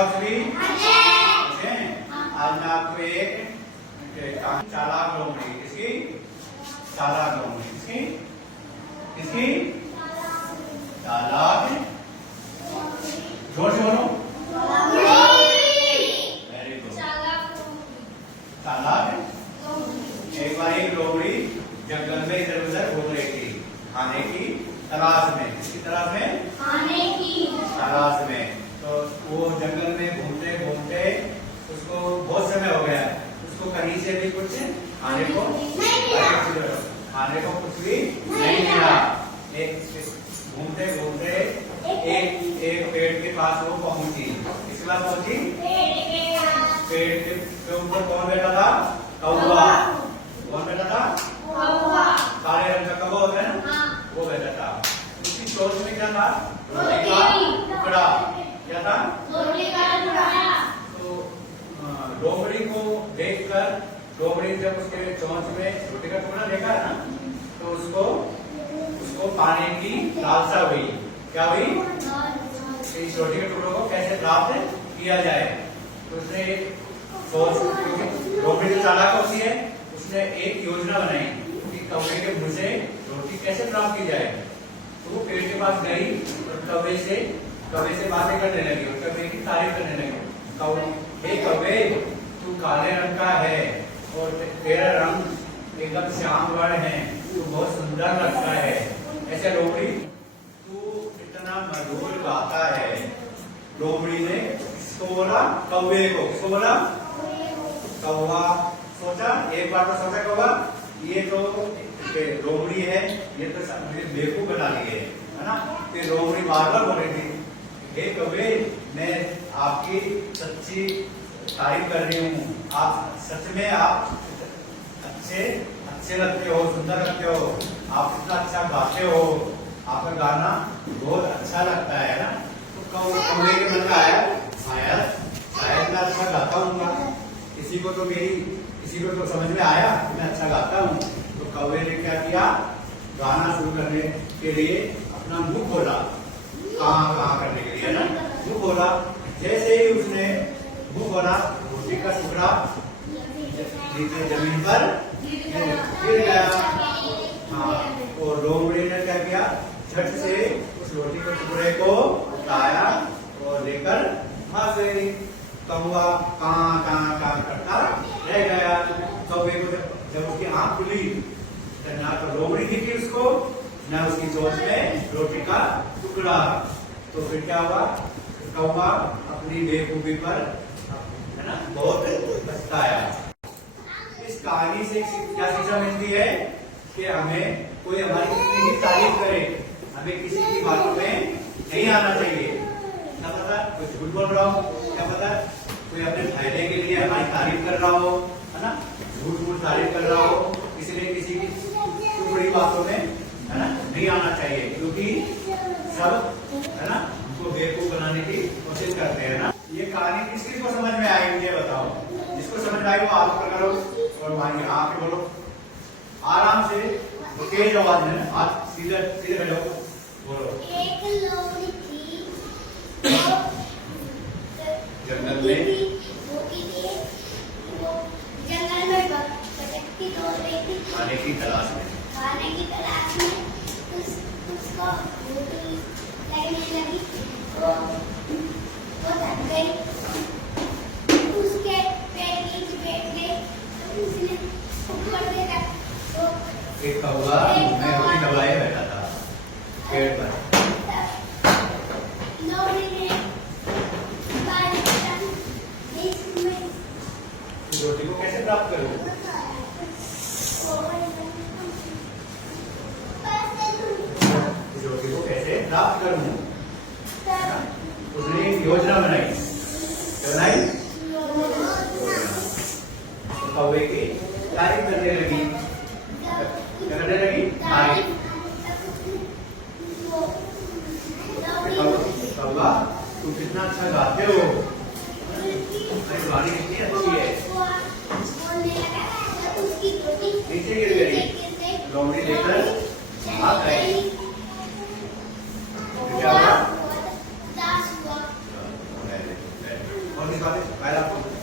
सभी आज मैं आपको एक चालाक लोमड़ी इसकी चालाक लोमड़ी इसकी इसकी चालाक जोर से बोलो वेरी गुड चालाक। एक बार एक लोमड़ी जंगल में इधर उधर घूम रही थी खाने की तलाश में। किसकी तलाश में? खाने की तलाश में। तो वो जंगल में घूमते घूमते उसको बहुत समय हो गया, उसको कहीं से भी कुछ खाने को कुछ भी नहीं मिला। एक घूमते घूमते एक पेड़ के पास वो पहुंची। किसके पास पहुंची? पेड़ के ऊपर कौन बैठा था? कौवा। कौन बैठा था? कौवा। काले रंग का कौवा होता है ना, वो बैठा था। उसकी सोच में क्या था? रोटी का टुकड़ा। क्या था? रोटी का टुकड़ा। तो लोमड़ी को देखकर लोमड़ी जब उसके चोंच में रोटी का टुकड़ा देखा ना, तो उसको पाने की लालसा हुई। क्या हुई? इस रोटी के टुकड़ों को कैसे प्राप्त किया जाए। तो उसने सोच, क्योंकि लोमड़ी जो चालाक होती है, उसने एक योजना बनाई कि कौवे के मुंह से रोटी कैसे प्राप्त की जाए। तो वो पेड़ के पास गई और कौवे से बातें करने लगी और कौवे की तारीफ करने लगी। हे कौवे, तू काले रंग का है और तेरा रंग एकदम श्याम वर्ण है, तू बहुत सुंदर लगता है। ऐसे लोमड़ी तू इतना मधुर गाता है। लोमड़ी ने किसको बोला? कौवे को। किसको बोला? कौवा सोचा, एक बार तो सोचा कौवा ये तो लोमड़ी है, ये तो मुझे बेवकूफ बना लिए है ना। फिर लोमड़ी बार बार बोल रही थी, हे कौवे, मैं आपकी सच्ची तारीफ कर रही हूँ। आप सच में आप अच्छे लगते हो, सुंदर लगते हो, आप इतना अच्छा गाते हो, आपका गाना बहुत अच्छा लगता है ना। तो कौवे के मन में आया, शायद मैं अच्छा गाता हूँ, किसी को तो समझ में आया कि मैं अच्छा गाता हूँ। तो कौवे ने क्या किया? गाना शुरू करने के लिए अपना मुंह खोला, कहाँ करने के लिए ना, मुंह खोला। जैसे ही उसने मुंह खोला, रोटी का टुकड़ा जमीन पर गिर गया। हाँ, और लोमड़ी ने क्या किया? झट से उस रोटी के टुकड़े को उठाया और लेकर भाग गई। कौवा कहाँ करता रह गया। कौवे को जब उसकी आंख खुली, ना तो लोमड़ी दिखी उसको, ना उसकी चोंच में रोटी का टुकड़ा। तो फिर क्या हुआ? कौवा अपनी बेवकूफी पर है ना बहुत पछताया। इस कहानी से क्या शिक्षा मिलती है कि हमें कोई हमारी कितनी भी तारीफ करे, हमें किसी की बातों में नहीं आना चाहिए। क्या पता कोई झूठ बोल रहा हो, क्या पता कोई अपने फायदे के लिए हमारी तारीफ कर रहा हो, है ना, झूठ तारीफ कर रहा हो, इसलिए किसी की बड़ी बातों में है ना नहीं आना चाहिए। क्योंकि सब है ना उनको बेवकूफ बनाने की कोशिश करते हैं ना। ये कहानी किसी को समझ में आई मुझे बताओ? जिसको समझ में आई वो आप करो और मानिए आप बोलो आराम से, तेज आवाज में, हाथ सीधे खड़े हो, बोलो। एक लोमड़ी थी जंगल में, वो जंगल में भटकती दौड़ रही थी खाने की तलाश में। उसको भूख लगने लगी, वो थक गई, उसके पेट नीचे बैठ गई। उसने ऊपर देखा तो एक कौवा मुंह में रोटी दबाए बैठा था पेड़ पर। रोटी को कैसे प्राप्त करूं? रोटी को कैसे प्राप्त करूं? उसने एक योजना बनाई। कौवे की तारीफ करने लगी। कौवा तुम कितना अच्छा गाते हो, तुम्हारी गाने कितनी अच्छी है। नीचे गिर गई। लोमड़ी लेकर भाग गई। क्या हुआ? और दिखा दे, फाइल आपको